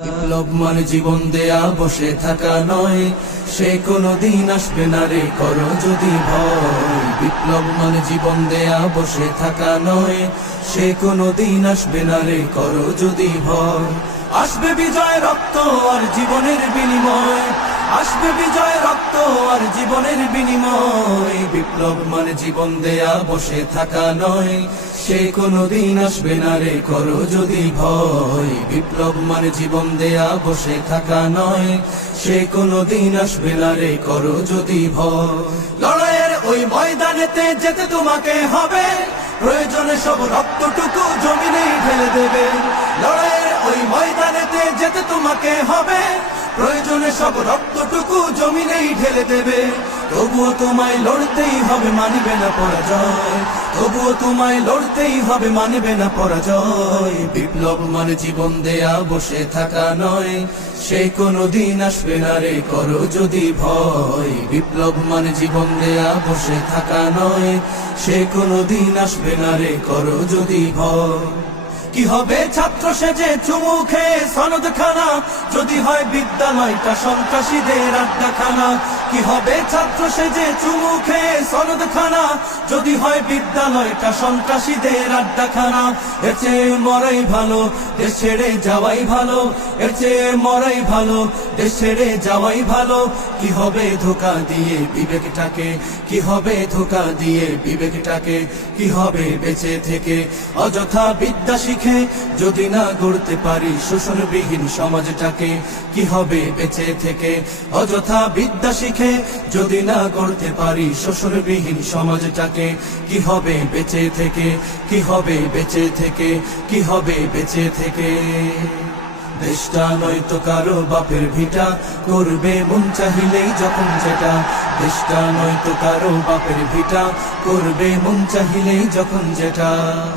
বিপ্লব মানে জীবন দেয়া বসে থাকা নয়, সে কোনদিন আসবে না রে করো যদি ভয়। বিপ্লব মানে জীবন দেয়া বসে থাকা নয়, সে কোনদিন আসবে না রে করো যদি ভয়। আসবে বিজয় রক্ত আর জীবনের বিনিময়, আসবে বিজয় রক্ত আর জীবনের বিনিময়। বিপ্লব মানে জীবন দেয়া বসে থাকা নয়, সে কোনদিন আসবে না রে করো যদি ভয়। বিপ্লব মানে জীবন দেয়া বসে থাকা নয়, সে কোনদিন আসবে না রে করো যদি ভয়। লড়াইয়ের ওই ময়দানেতে যেতে তোমাকে হবে, প্রয়োজনে সব রক্তটুকু জমিনেই ঢেলে দেবে। লড়াইয়ের ওই ময়দানেতে যেতে তোমাকে হবে, প্রয়োজনে সব রক্তটুকু জমিনেই ঢেলে দেবে। তবুও তোমায় লড়তেই হবে, মানবে না পরাজয়। তবুও তোমায় লড়তেই হবে, মানবে না পরাজয়। বিপ্লব মানে জীবন দেয়া বসে থাকা নয়, সে কোনদিন আসবে না রে করো যদি ভয়। বিপ্লব মানে জীবন দেয়া বসে থাকা নয়, সে কোনদিন আসবে না রে করো যদি ভয়। কি হবে ছাত্র সেজে চুমু খেয়ে সনদ খানা, যদি হয় বিদ্যালয়টা সন্ত্রাসীদের আড্ডাখানা। কি হবে ছাত্র সেজে চুমু খেয়ে সনদ খানা, যদি হয় বিদ্যালয়টা সন্ত্রাসীদের আড্ডাখানা। এর চেয়ে মরাই ভালো, দেশ ছেড়ে যাওয়াই ভালো। এর চেয়ে মরাই ভালো, দেশ ছেড়ে যাওয়াই ভালো। কি হবে ধোঁকা দিয়ে বিবেকটাকে, কি হবে ধোঁকা দিয়ে বিবেকটাকে। কি হবে বেঁচে থেকে অযথা বিদ্যা শিখে, যদি না গড়তে পারি শোষণবিহীন সমাজটাকে। কি হবে বেঁচে থেকে অযথা বিদ্যা শিখে, যদি না গড়তে পারি শোষণবিহীন সমাজটাকে। কি হবে বেঁচে থেকে, কি হবে বেঁচে থেকে, কি হবে বেঁচে থেকে। দেশটা নয়তো কারো বাপের ভিটা, করবে মন চাহিলেই যখন যেটা। দেশটা নয়তো কারো বাপের ভিটা, করবে মন চাহিলেই যখন যেটা।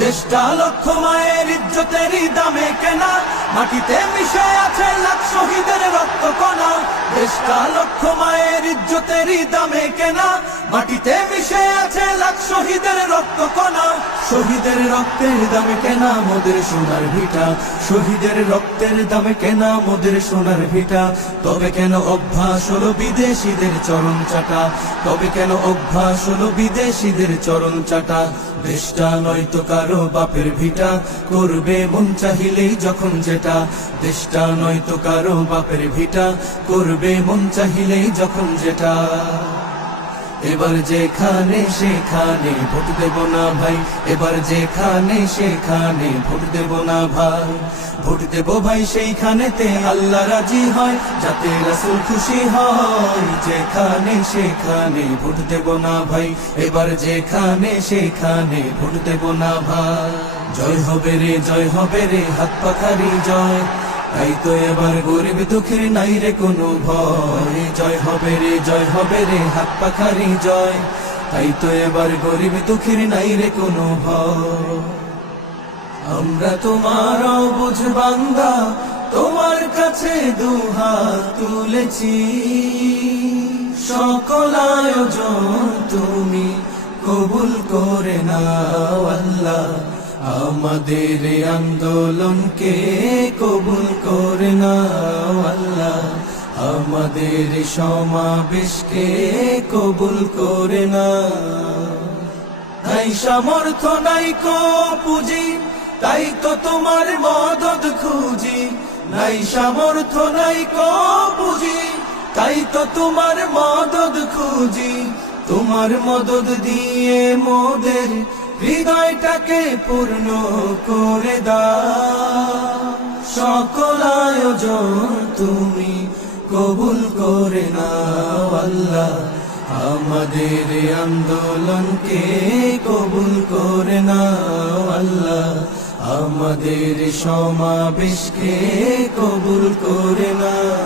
দেশটা লক্ষ মায়ের ইজ্জতেরই দামে কেনা, মাটিতে মিশে আছে লাখ শহীদের রক্ত কণা। দেশটা লক্ষ মায়ের ইজ্জতেরই দামে কেনা, মাটিতে মিশে আছে লাখ শহীদের রক্ত কণা। শহীদের রক্তের দামে কেনা মোদের সোনার ভিটা, শহীদের রক্তের দামে কেনা মোদের সোনার ভিটা। তবে কেন অভ্যাস হলো বিদেশিদের চরণ চাটা, তবে কেন অভ্যাস হলো বিদেশিদের চরণ চাটা। দেশটা নয়তো কারো বাপের ভিটা, করবে মন চাহিলেই যখন যেটা। দেশটা নয়তো কারো বাপের ভিটা, করবে মন চাহিলেই যখন যেটা। এবার যেখানে সেখানে ভোট দেব না ভাই, এবার যেখানে সেখানে ভোট দেব না ভাই। ভোট দেব ভাই সেইখানেতে আল্লাহ রাজি হয়, যাতে রাসূল খুশি হয়। যেখানে সেখানে ভোট দেব না ভাই, এবার যেখানে সেখানে ভোট দেব না ভাই। জয় হবে রে, জয় হবে রে, হাত পাখারি জয়। তাই তো এবার গরিব দুঃখীর নাই রে কোনো ভয়। জয় হবে রে, জয় হবে রে, হাত পাখারি জয়। তাই তো এবার গরিব দুঃখীর নাই রে কোনো ভয়। আমরা তোমার অবুঝ বান্দা, তোমার কাছে দুহাত তুলেছি। সকল আয়োজন তুমি কবুল করে নাও আল্লাহ, আমাদের আন্দোলনকে কবুল করে নাও আল্লাহ। আমাদের সমাবেশকে কবুল করে নাও। নাই সামর্থ্য নাই কো পুঁজি, তাই তো তোমার মদদ খুঁজি। নাই সামর্থ্য নাই কো পুঁজি, তাই তো তোমার মদদ খুঁজি। তোমার মদদ দিয়ে মোদের হৃদয়টাকে পূর্ণ করে দাও। সকল আয়োজন তুমি কবুল করে নাও আল্লাহ, আমাদের আন্দোলনকে কবুল করে নাও আল্লাহ। আমাদের সমাবেশকে কবুল করে নাও।